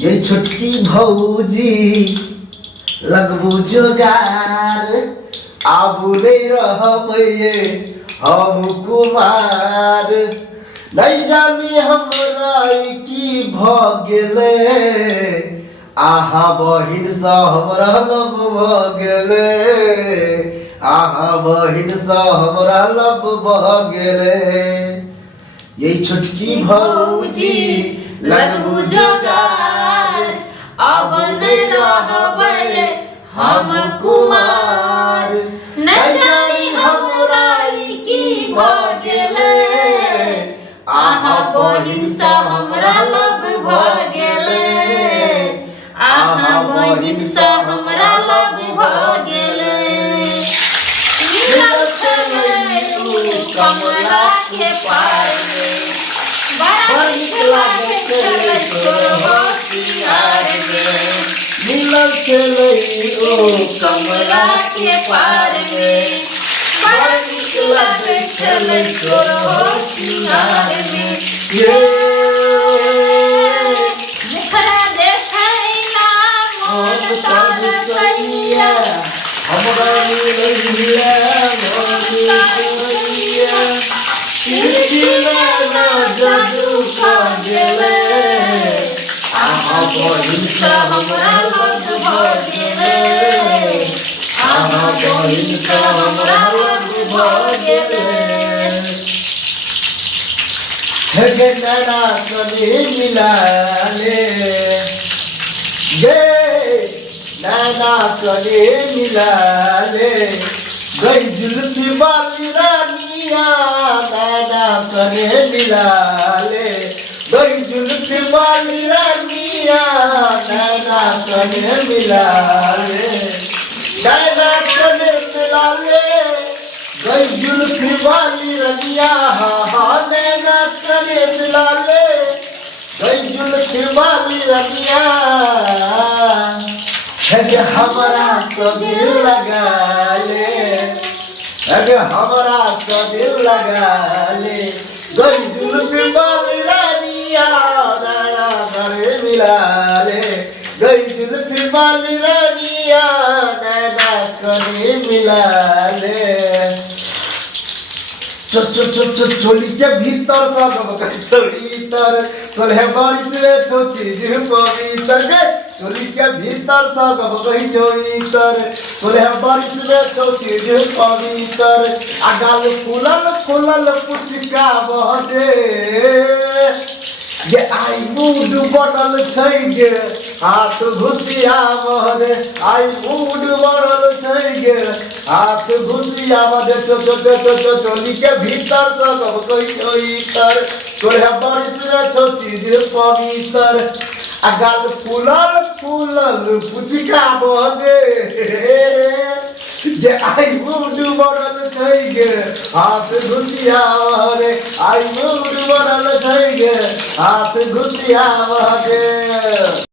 ये छोटकी भौजी लगबू जोगार आबू नहीं रहबे हम कुमार नहीं जानी हमरा की भ गेले आहा बहिन सा हमरा लब भ गेले आहा बहिन सा हमरा लब भ गेले ये छोटकी भौजी लगबू जोगार अब नहीं रहबे हम कुमार न जानी हमरा की भ गेले आहा बहिन सा हमरा लब भ गेले आहा बहिन सा हमरा लब भ गेले मिलल छलै तू कमला के पार में बड़ा नीक लागे छलै सोरहो सिंगार में मिलल छलै ओ कमला के पार में बड़ा नीक लागे छलै सोरहो सिंगार में मुखरा देखैला मोन तोर सैया हमरा मिलैया मोनिया चिलचिला ना जादू का गेले आहा बहिन सा हमरा लग भ गेले आहा बहिन सा हमरा लग भ गेले हे नैना कने मिलाले गे नैना कने मिलाले गई जुल्फी वाली रानिया नैना कने मिलाले गई जुल्फी वाली रानिया नैना कने मिलाले नैना कने मिलाले गई जुल्फी वाली रनिया नैना कने मिलाले गई जुल्फी वाली रनिया अगे हमरा से दिल लगा ले अगे हमरा से दिल लगा ले गई जुल्फी वाली रनिया नैना कने मिला ले गई जुल्फी वाली रनिया नैना कने मिला ले चोली के भीतर सब चोलीतर सोलह बारिश में छोची जी पवित्र के चोली के भीतर सब गई चोलीतर सोलह बारिश में छोची जी पवित्र अगाल फूलल फूलल पुचका बहदे ये आई मूड बनल छै गे हाथ घुसिया बहदे आई मूड बनल छै गे हाथ घुसिया बहदे चोली के भीतर सब कोई छोईतर सोलह बारिश में छो चीज पवित्र अगाल फूलल फूलल पुचका बहदे ये आई मूड बनल छै गे हाथ घुसिया बहदे आई मूड बनल छै गे हाथ घुसिया बहदे।